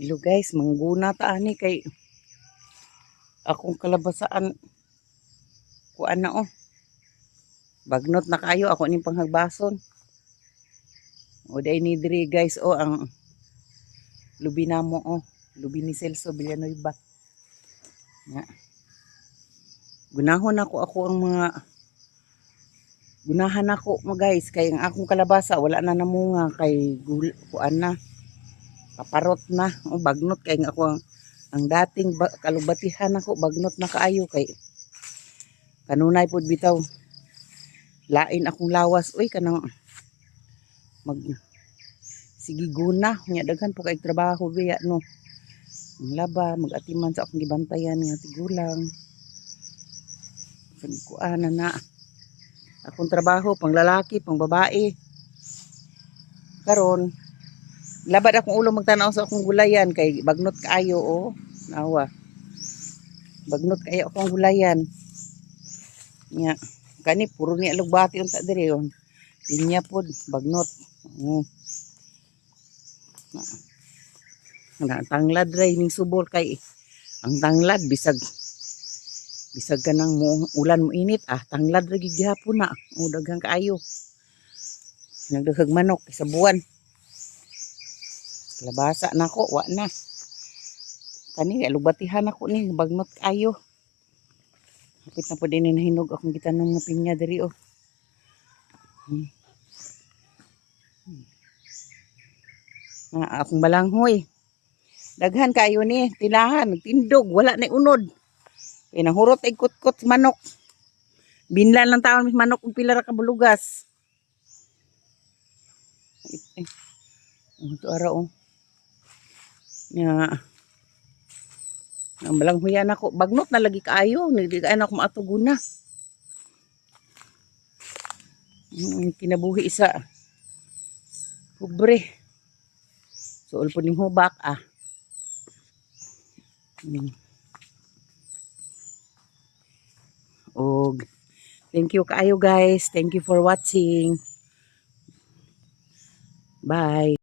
Hello guys, mangguna ta ani kay akong kalabasaan kuan na oh. Bagnot na kayo ako ning panghagbason. O day ni diri guys oh ang lubi namo oh. Lubi ni Celso Villanueva. Nga. Gunahon ako ang mga gunahan ako mo guys kay ang akong kalabasa wala na namunga kay kuan na. Paparot na. O bagnot kay ako ang dating kalubatihan ako bagnot na kaayo kay kanunay pud bitaw lain akong lawas oy kanang mag sige guna nya daghan po kay trabaho biya no ang laba magatiman sa akong gibantayan nga tigulang kuan na akong trabaho pang lalaki pang babae karon labad akong ulo magtanaw sa akong gulayan kay bagnot kaayo oh nawa bagnot kayo akong gulayan nya kani puro ni alugbati unta diri on linya pod bagnot na tanglad ray ning subol kay ang tanglad bisag kanang mo ulan mo init tanglad ra gid gihapon na daghang kaayo nagdaghag manok sa buwan labasa nako wa na kani alugbatihan ako ni bagnot kaayo hapit na po din nahinog akong gitanong nga pinya diri oh. Akong balanghoy. Daghan kayo ni tilahan, tindog, wala na unod. Kaya nahurot ay kutkot manok. Binlan lang taon mis manok ug pila ra ka bulugas. Ito ara oh. Ang balanghoyan ako, bagnot na lagi kaayo, hindi kaayo na ako maatuguna. Kinabuhi isa. Pobre. Suol po ning hubak Og thank you kaayo guys. Thank you for watching. Bye.